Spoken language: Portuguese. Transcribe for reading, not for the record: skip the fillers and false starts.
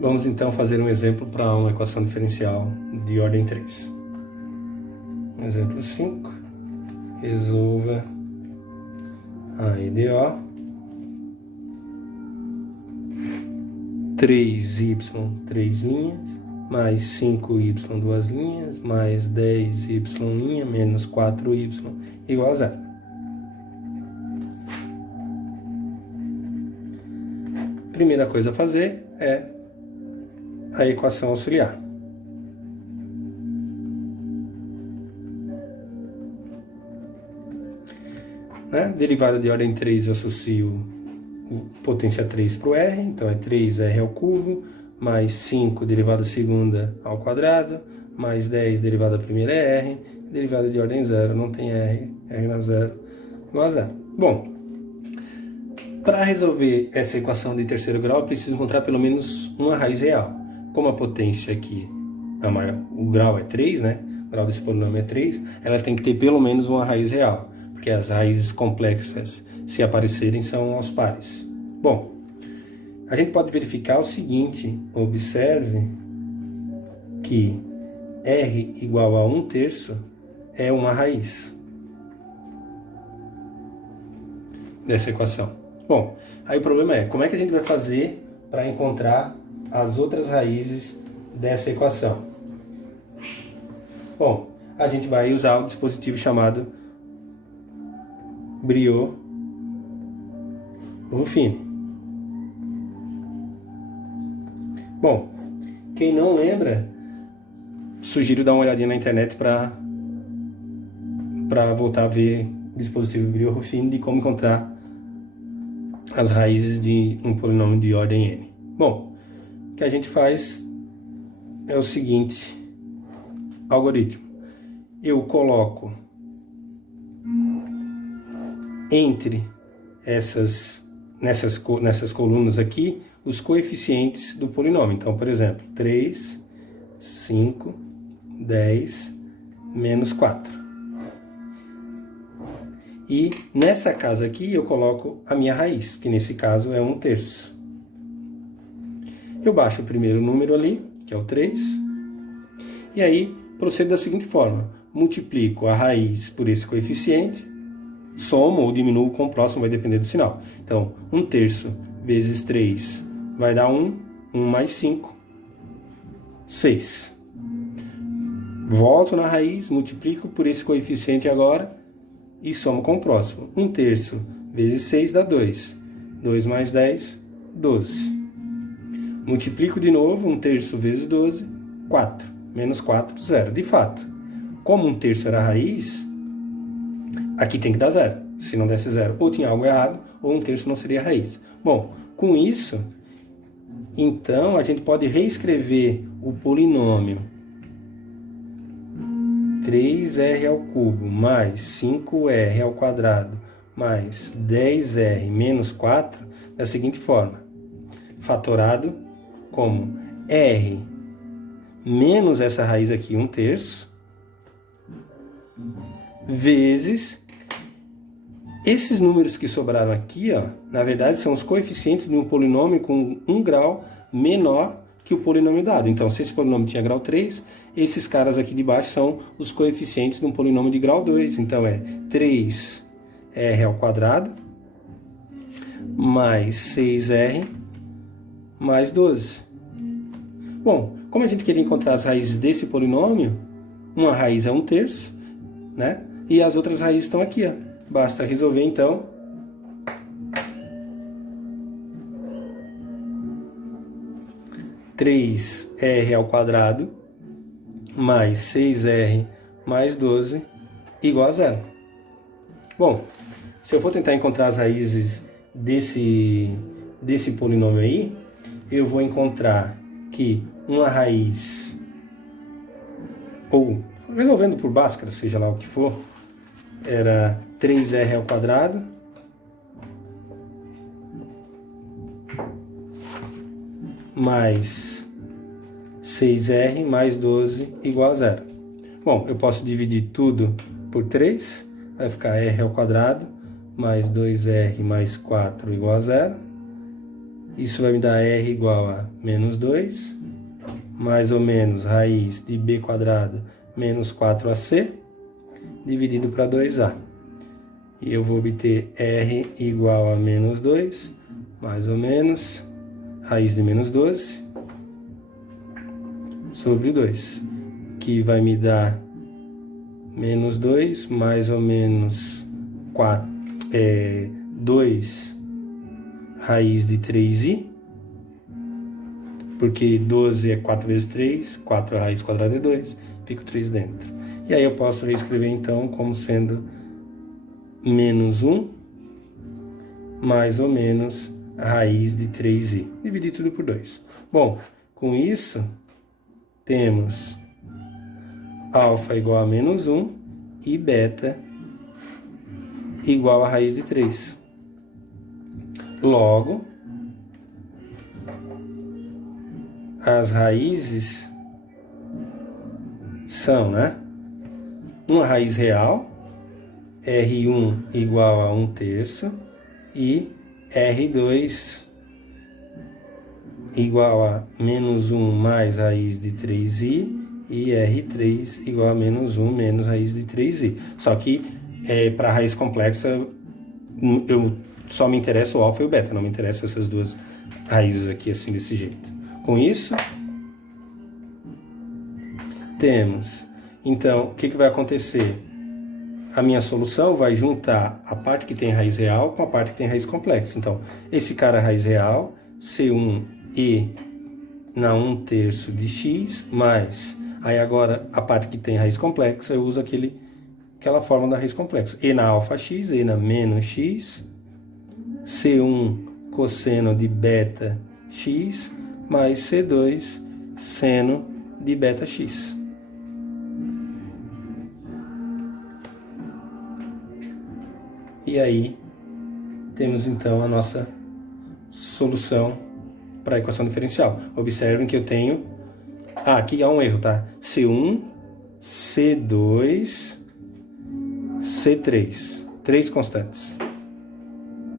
Vamos então fazer um exemplo para uma equação diferencial de ordem 3. Exemplo 5. Resolva a EDO 3y 3 linhas, mais 5y 2 linhas, mais 10y' menos 4y igual a 0. Primeira coisa a fazer é a equação auxiliar. Derivada de ordem 3, eu associo potência 3 para o R, então é 3R ao cubo, mais 5 derivada segunda ao quadrado, mais 10 derivada primeira é R, derivada de ordem 0 não tem R, R na 0 igual a 0. Bom, para resolver essa equação de terceiro grau, eu preciso encontrar pelo menos uma raiz real. Como a potência aqui, o grau é 3, né? O grau desse polinômio é 3, ela tem que ter pelo menos uma raiz real, porque as raízes complexas, se aparecerem, são aos pares. Bom, a gente pode verificar o seguinte: observe que R igual a 1/3 é uma raiz dessa equação. Bom, aí o problema é, como é que a gente vai fazer para encontrar as outras raízes dessa equação? Bom, a gente vai usar um dispositivo chamado Briot-Ruffini. Bom, quem não lembra, sugiro dar uma olhadinha na internet para voltar a ver o dispositivo Briot-Ruffini de como encontrar as raízes de um polinômio de ordem n. Bom, o que a gente faz é o seguinte algoritmo. Eu coloco entre nessas colunas aqui os coeficientes do polinômio. Então, por exemplo, 3, 5, 10, menos 4. E nessa casa aqui eu coloco a minha raiz, que nesse caso é 1/3. Eu baixo o primeiro número ali, que é o 3, e aí procedo da seguinte forma: multiplico a raiz por esse coeficiente, somo ou diminuo com o próximo, vai depender do sinal. Então, 1/3 vezes 3 vai dar 1, 1 mais 5, 6. Volto na raiz, multiplico por esse coeficiente agora e somo com o próximo. 1/3 vezes 6 dá 2. 2 mais 10, 12. Multiplico de novo, 1/3 vezes 12, 4. Menos 4, 0. De fato, como 1/3 era a raiz, aqui tem que dar 0. Se não desse 0, ou tinha algo errado, ou 1/3 não seria a raiz. Bom, com isso, então, a gente pode reescrever o polinômio 3R ao cubo mais 5R ao quadrado mais 10R menos 4 da seguinte forma: fatorado como R menos essa raiz aqui, 1/3, vezes esses números que sobraram aqui, ó, na verdade são os coeficientes de um polinômio com 1 grau menor que o polinômio dado. Então, se esse polinômio tinha grau 3, esses caras aqui de baixo são os coeficientes de um polinômio de grau 2. Então, é 3R ao quadrado mais 6R mais 12. Bom, como a gente queria encontrar as raízes desse polinômio, uma raiz é 1/3, né? E as outras raízes estão aqui, ó. Basta resolver, então, (3R ao quadrado mais 6R mais 12 igual a 0. Bom, se eu for tentar encontrar as raízes desse polinômio aí, eu vou encontrar que uma raiz, ou resolvendo por Bhaskara, seja lá o que for, era 3R ao quadrado mais 6R mais 12 igual a 0. Bom, eu posso dividir tudo por 3, vai ficar R ao quadrado mais 2R mais 4 igual a 0. Isso vai me dar R igual a menos 2, mais ou menos raiz de B quadrado menos 4AC, dividido para 2A. E eu vou obter R igual a menos 2, mais ou menos raiz de menos 12, sobre 2, que vai me dar menos 2, mais ou menos 2 raiz de 3i, porque 12 é 4 vezes 3, 4 a raiz quadrada é 2, fica o 3 dentro. E aí eu posso reescrever então como sendo menos 1, mais ou menos a raiz de 3i. Dividir tudo por 2. Bom, com isso, temos alfa igual a menos 1 e beta igual a raiz de 3. Logo, as raízes são, né? Uma raiz real, R1 igual a 1/3, e R2 igual a menos 1 mais raiz de 3i, e R3 igual a menos 1 menos raiz de 3i. Só que para raiz complexa, eu só me interessa o alfa e o beta, não me interessa essas duas raízes aqui assim desse jeito. Com isso, temos, então, o que vai acontecer? A minha solução vai juntar a parte que tem raiz real com a parte que tem raiz complexa. Então, esse cara raiz real, C1e na 1/3 de x, mais, aí agora a parte que tem raiz complexa, eu uso aquela forma da raiz complexa. E na alfa x, e na menos x, C1 cosseno de beta x, mais C2 seno de beta x. E aí, temos então a nossa solução para a equação diferencial. Observem que eu tenho... aqui há um erro, tá? C1, C2, C3. 3 constantes.